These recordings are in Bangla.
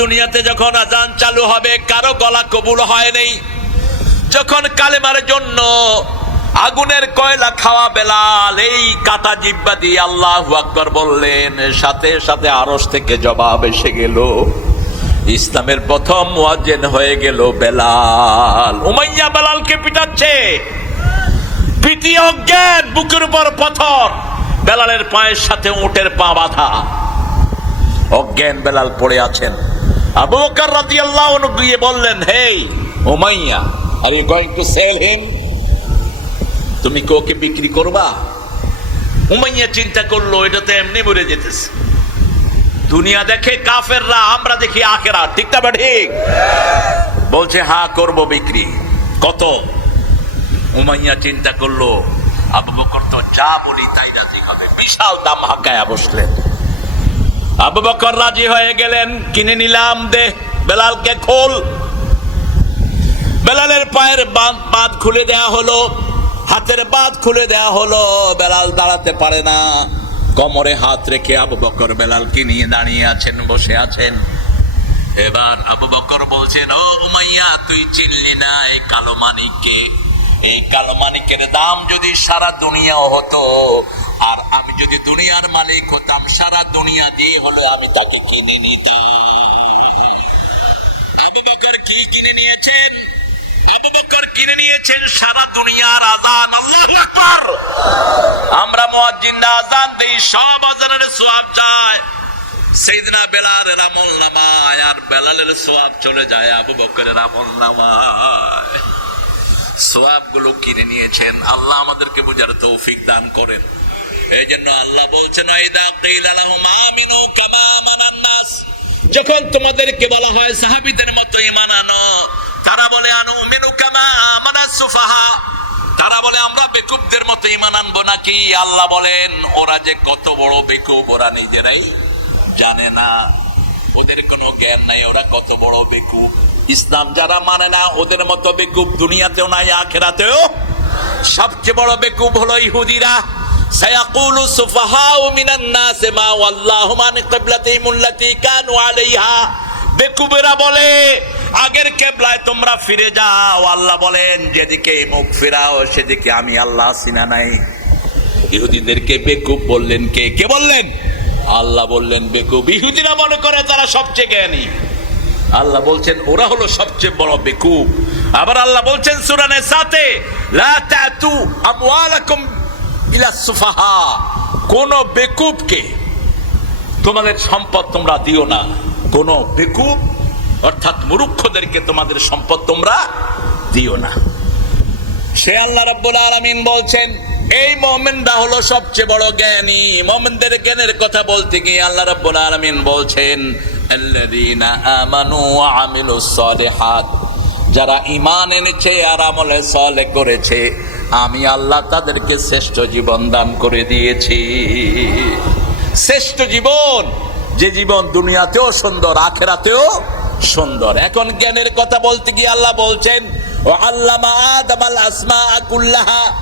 দুনিয়াতে যখন আজান চালু হবে, কারও গলা কবুল হয় নাই। যখন কালেমার জন্য আগুনের কয়লা খাওয়া বেলাল, এই কাটা জিব্বা দিয়ে আল্লাহ আকবর বললেন, সাথে সাথে আরস থেকে জবাব এসে গেল, ইসলামের প্রথম মুয়াজ্জিন হয়ে গেল বেলাল। উমাইয়া বেলালকে পিটাচ্ছে। পিটিয়ে অজ্ঞান বুকের উপর পথর, বেলালের পায়ের সাথে উটের পা বাঁধা। অজ্ঞান বেলাল পড়ে আছেন। আবু বকর রাদিয়াল্লাহু আনহু গিয়ে বললেন hey Umayyah, are you going to sell him? তুমি কি ওকে বিক্রি করবা? উমাইয়া চিন্তা করল, এটা তো এমনি মরে যেতেছে। দুনিয়া দেখে কাফেররা, আমরা দেখি আখেরা। ঠিক না ঠিক? বলছে হ্যাঁ করব বিক্রি। কত? উমাইয়া চিন্তা করল, আবু বকর তো যা বলি তাই রাজি হবে। বিশাল দাম হাঁকায়া বসলেন। আবু বকর রাজি হয়ে গেলেন, কিনে নিলাম দে, বেলালকে খোল। বেলালের পায়ের বাঁধ খুলে দেয়া হলো, হাতের বাঁধ খুলে দেয়া হলো, বেলাল দাঁড়াতে পারে না। কোমরে হাত রেখে আবু বকর বেলালকে নিয়ে দাঁড়িয়ে আছেন, বসে আছেন। এবার আবু বকর বলছেন, ও উমাইয়া, তুই চিনলি না এই কালো মানিককে? এই কালো মানিকের দাম যদি সারা দুনিয়াও হতো, আর যদি দুনিয়ার মালিক হতাম, সারা দুনিয়া দিয়ে হলে আমি তাকে কিনে নিতাম। আবু বকর কি কিনে নিয়েছেন? আবু বকর কিনে নিয়েছেন সারা দুনিয়ার আজান, আল্লাহু আকবার। আমরা মুয়াজ্জিনরা আজান দেই, সব আজানের সওয়াব যায়। সেইদিনা বেলালের আমল নামায়, আর বেলালের সোয়াব চলে যায় আবু বকরের আমল নামায়। সোয়াবগুলো কিনে নিয়েছেন, আল্লাহ আমাদেরকে বুঝার তৌফিক দান করেন। এই জন্য আল্লাহ বলছেন, "ওয়াইদা কিলা লাহুম আমিনু কামা আমানান নাস।" যখন তোমাদেরকে বলা হয়, সাহাবীদের মতো ঈমান আনো। তারা বলে, আনো মিনু কামা আমানাস সুফাহা। তারা বলে, আমরা বেকুবদের মতো ঈমান আনব নাকি? আল্লাহ বলেন, ওরা যে কত বড় বেকুব, ওরা নিজেরাই জানে না। ওদের কোনো জ্ঞান নাই, ওরা কত বড় বেকুব। ইসলাম যারা মানে না, ওদের মতো বেকুব দুনিয়াতেও নাই, আখেরাতেও। সবচেয়ে বড় বেকুব হলো ইহুদিরা। সায়াকুলু সুফাহাউ মিনান নাস মা ওয়াল্লাহুম আন কিবলাতিহিম আল্লাতী কানু আলাইহা। বেকুবেরা বলে, আগের কেবলায় তোমরা ফিরে যাও। আল্লাহ বলেন, যেদিকে মুখ ফিরাও, সেদিকে আমি আল্লাহ সিনা নাই। ইহুদিদেরকে বেকুব বললেন কে? কে বললেন? আল্লাহ বললেন, বেকুব। ইহুদিরা মনে করে তারা সবচেয়ে জ্ঞানী। আল্লাহ বলছেন, ওরা হলো সবচেয়ে বড় বেকুব। আবার আল্লাহ বলছেন সুরানের সাথে লা তাতু আমওয়ালাকুম ইলা সুফাহা, কোন বেকুবকে তোমাদের সম্পদ তোমরা দিও না। কোন বেকুব, অর্থাৎ মুরুক্ষদেরকে তোমাদের সম্পদ তোমরা দিও না। সে আল্লাহ রাব্বুল আলামিন বলছেন, এই মোমেনরা হলো সবচেয়ে বড় জ্ঞানী। মোমেনদের জ্ঞানের কথা বলতে গিয়ে আল্লাহ রাব্বুল আলামিন বলছেন যারা ঈমান এনেছে আর আমলে সলে করেছে আমি আল্লাহ তাদেরকে শ্রেষ্ঠ জীবন দান করে দিয়েছি। শ্রেষ্ঠ জীবন, যে জীবন দুনিয়াতেও সুন্দর, আখেরাতেও সুন্দর। এখন জ্ঞানের কথা বলতে গিয়ে আল্লাহ বলছেন, ও আল্লামা আদম আল আসমা কুল্লাহা,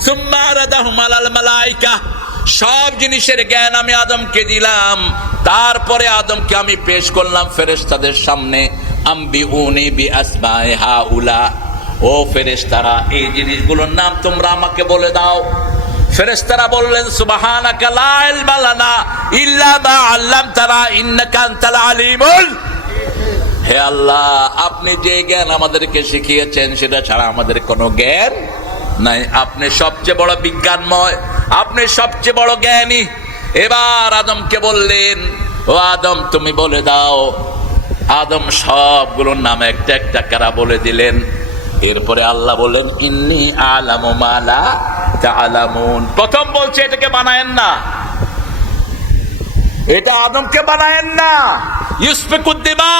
সুম্মা আরাদাহুম আলাল মালাইকা। সব জিনিসের জ্ঞান আমি আদমকে দিলাম। তারপরে আদমকে আমি পেশ করলাম ফেরেশতাদের সামনে। আম্বি উনি বি আসমায়ে হাউলা। ও ফেরেশতারা, এই জিনিসগুলোর নাম তোমরা আমাকে বলে দাও। ফেরেশতারা বললেন, সুবহানাকা লা ইলমা লানা ইল্লা মা আল্লামতানা ইন্নাকা আনতাল আলিমুল হে আল্লাহ, আপনি যে জ্ঞান আমাদেরকে শিখিয়েছেন, সেটা ছাড়া আমাদের কোনো জ্ঞান নাই। আপনি সবচেয়ে বড় বিজ্ঞানময়, আপনি সবচেয়ে বড় জ্ঞানী। এবার আদমকে বললেন, ও আদম, তুমি বলে দাও। আদম সবগুলোর নাম একটা একটা কারা বলে দিলেন। এরপরে আল্লাহ বললেন, ইন্নি আলামু মালা প্রথম বলছে, এটাকে বানায়েন না। এটা আদমকে বানায়েন না। ইউসফিকুদ্দিমা